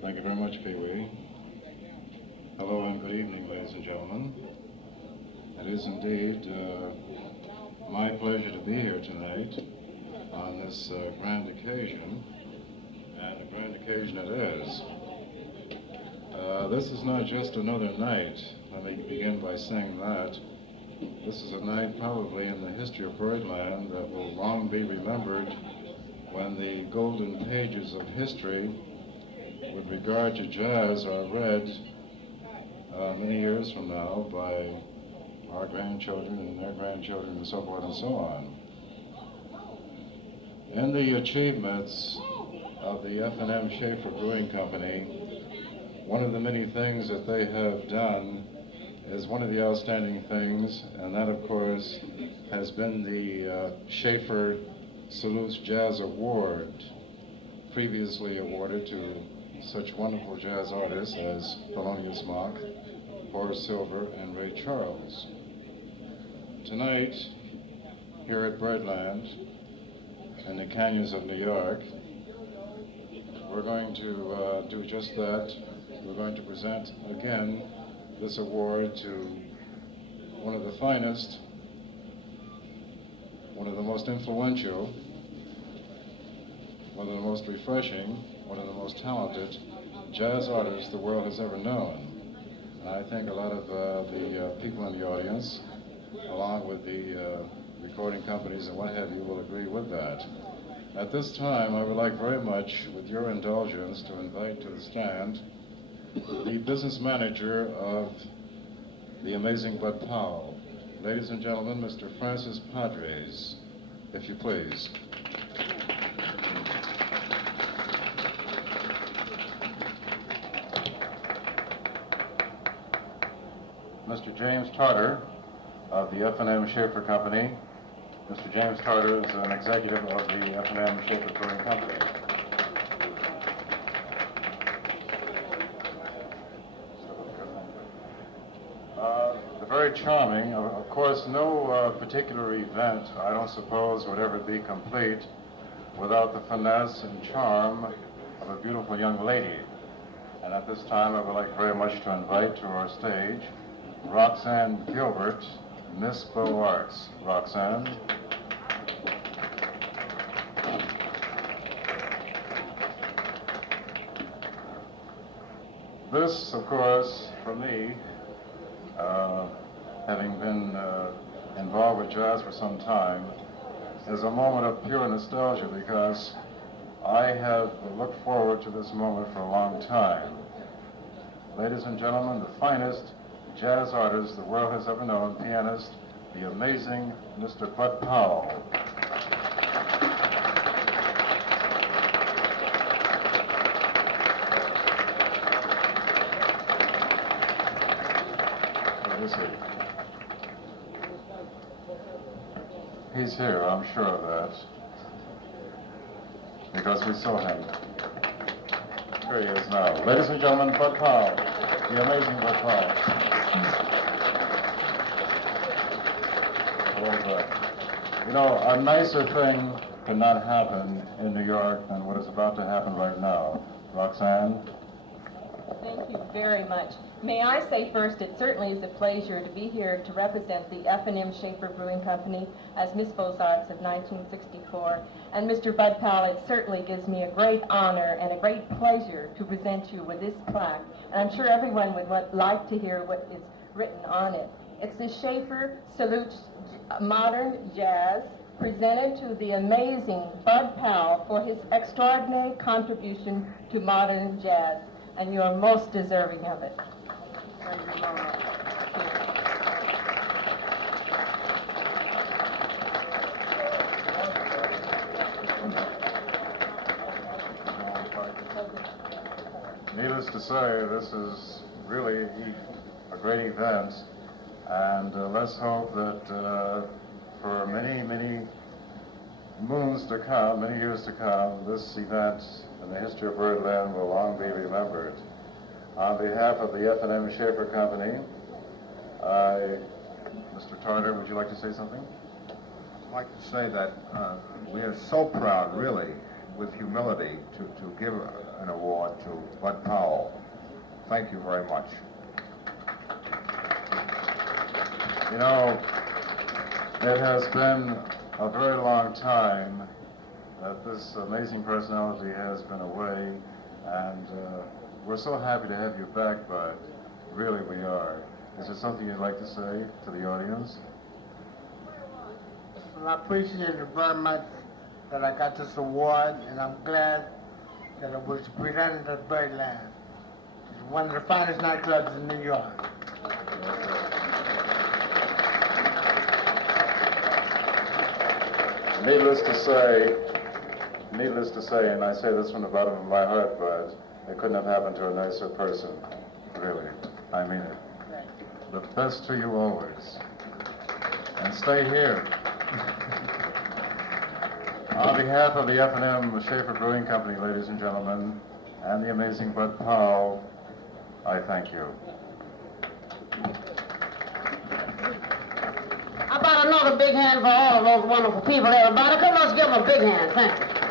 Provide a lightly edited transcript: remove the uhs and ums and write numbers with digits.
Thank you very much, Pee-wee. Hello and good evening, ladies and gentlemen. It is indeed my pleasure to be here tonight on this grand occasion, and a grand occasion it is. This is not just another night. Let me begin by saying that. This is a night probably in the history of Birdland that will long be remembered when the golden pages of history with regard to jazz are read many years from now by our grandchildren and their grandchildren and so forth and so on. In the achievements of the F&M Shaeffer Brewing Company, one of the many things that they have done is one of the outstanding things, and that of course has been the Shaeffer Salutes Jazz Award, previously awarded to such wonderful jazz artists as Thelonious Monk, Horace Silver, and Ray Charles. Tonight, here at Birdland, in the canyons of New York, we're going to do just that. We're going to present again this award to one of the finest, one of the most influential, one of the most refreshing, one of the most talented jazz artists the world has ever known. And I think a lot of the people in the audience, along with the recording companies and what have you, will agree with that. At this time, I would like very much, with your indulgence, to invite to the stand the business manager of the amazing Bud Powell. Ladies and gentlemen, Mr. Francis Padres, if you please. Mr. James Tarter of the F&M Shaeffer Company. Mr. James Tarter is an executive of the F&M Shaeffer Brewing Company. Very charming. Of course, no particular event, I don't suppose, would ever be complete without the finesse and charm of a beautiful young lady. And at this time, I would like very much to invite to our stage Roxanne Gilbert, Miss Beaux Arts. Roxanne. This, of course, for me, having been involved with jazz for some time, is a moment of pure nostalgia because I have looked forward to this moment for a long time. Ladies and gentlemen, the finest jazz artist the world has ever known, pianist, the amazing Mr. Bud Powell. Where is he? He's here, I'm sure of that, because we saw him. Here he is now. Ladies and gentlemen, Bud Powell, the amazing Bud Powell. You know, a nicer thing could not happen in New York than what is about to happen right now. Roxanne? Thank you very much. May I say first, it certainly is a pleasure to be here to represent the F&M Shaeffer Brewing Company as Miss Beaux Arts of 1964. And Mr. Bud Powell, it certainly gives me a great honor and a great pleasure to present you with this plaque. And I'm sure everyone would like to hear what is written on it. It's the Shaeffer Salutes Modern Jazz, presented to the amazing Bud Powell for his extraordinary contribution to modern jazz. And you are most deserving of it. Needless to say, this is really a great event, and let's hope that for many, many moons to come, many years to come, this event in the history of Birdland will long be remembered. On behalf of the F&M Shaeffer Company, Mr. Tarter, would you like to say something? I'd like to say that we are so proud, really, with humility, to give an award to Bud Powell. Thank you very much. You know, it has been a very long time that this amazing personality has been away, and we're so happy to have you back, Bud. Really, we are. Is there something you'd like to say to the audience? Well, I appreciate it very much that I got this award, and I'm glad that it was presented at Birdland. It's one of the finest nightclubs in New York. Needless to say, and I say this from the bottom of my heart, Bud, it couldn't have happened to a nicer person. Really, I mean it. The best to you always. And stay here. On behalf of the F&M Shaeffer Brewing Company, ladies and gentlemen, and the amazing Bud Powell, I thank you. How about another big hand for all of those wonderful people, everybody? Come on, let's give them a big hand. Thank you.